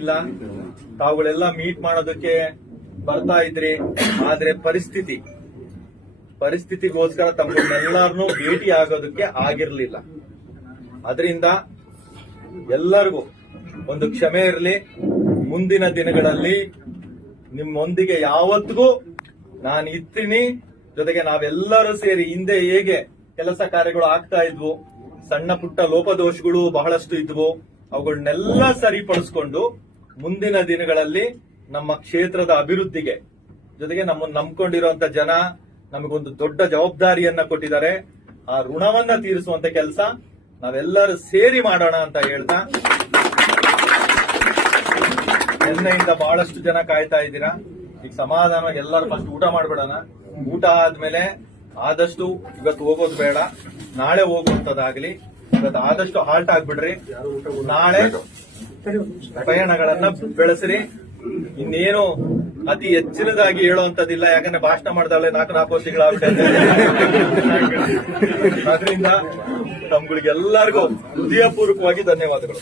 ಆಗಿಲ್ಲ. ತಾವುಗಳೆಲ್ಲ ಮೀಟ್ ಮಾಡೋದಕ್ಕೆ ಬರ್ತಾ ಇದ್ರಿ, ಆದ್ರೆ ಪರಿಸ್ಥಿತಿಗೋಸ್ಕರ ತಮ್ಮನ್ನೆಲ್ಲರನ್ನೂ ಭೇಟಿ ಆಗೋದಕ್ಕೆ ಆಗಿರ್ಲಿಲ್ಲ. ಅದರಿಂದ ಎಲ್ಲರಿಗೂ ಒಂದು ಕ್ಷಮೆ ಇರಲಿ. ಮುಂದಿನ ದಿನಗಳಲ್ಲಿ ನಿಮ್ಮೊಂದಿಗೆ ಯಾವತ್ತಿಗೂ ನಾನು ಇರ್ತೀನಿ. ಜೊತೆಗೆ ನಾವೆಲ್ಲರೂ ಸೇರಿ ಹಿಂದೆ ಹೇಗೆ ಕೆಲಸ ಕಾರ್ಯಗಳು ಆಗ್ತಾ ಇದ್ವು, ಸಣ್ಣ ಪುಟ್ಟ ಲೋಪದೋಷಗಳು ಬಹಳಷ್ಟು ಇದ್ವು, ಅವುಗಳನ್ನೆಲ್ಲ ಸರಿಪಡಿಸಿಕೊಂಡು ಮುಂದಿನ ದಿನಗಳಲ್ಲಿ ನಮ್ಮ ಕ್ಷೇತ್ರದ ಅಭಿವೃದ್ಧಿಗೆ, ಜೊತೆಗೆ ನಮ್ಮನ್ನು ನಂಬ್ಕೊಂಡಿರುವಂತ ಜನ ನಮಗೊಂದು ದೊಡ್ಡ ಜವಾಬ್ದಾರಿಯನ್ನ ಕೊಟ್ಟಿದ್ದಾರೆ. ಆ ಋಣವನ್ನ ತೀರಿಸುವಂತ ಕೆಲಸ ನಾವೆಲ್ಲರೂ ಸೇರಿ ಮಾಡೋಣ ಅಂತ ಹೇಳ್ತಾ, ನಿನ್ನೆಯಿಂದ ಬಹಳಷ್ಟು ಜನ ಕಾಯ್ತಾ ಇದ್ದೀರಾ. ಈಗ ಸಮಾಧಾನವಾಗಿ ಎಲ್ಲರೂ ಫಸ್ಟ್ ಊಟ ಮಾಡ್ಬಿಡೋಣ. ಊಟ ಆದ್ಮೇಲೆ ಆದಷ್ಟು ಇವತ್ತು ಹೋಗೋದು ಬೇಡ, ನಾಳೆ ಹೋಗುವಂತದಾಗ್ಲಿ. ಇವತ್ತು ಆದಷ್ಟು ಹಾಲ್ಟ್ ಆಗ್ಬಿಡ್ರಿ, ನಾಳೆ ಪಯಣಗಳನ್ನ ಬೆಳೆಸ್ರಿ. ಇನ್ನೇನು ಅತಿ ಹೆಚ್ಚಿನದಾಗಿ ಹೇಳುವಂತದಿಲ್ಲ, ಯಾಕಂದ್ರೆ ಭಾಷಣ ಮಾಡ್ದಾಗಲೇ 4 ವರ್ಷಗಳಾಗ್ಬಿಟ್ಟೆ. ಅದರಿಂದ ತಮ್ಗಳಿಗೆಲ್ಲರಿಗೂ ಹೃದಯಪೂರ್ವಕವಾಗಿ ಧನ್ಯವಾದಗಳು.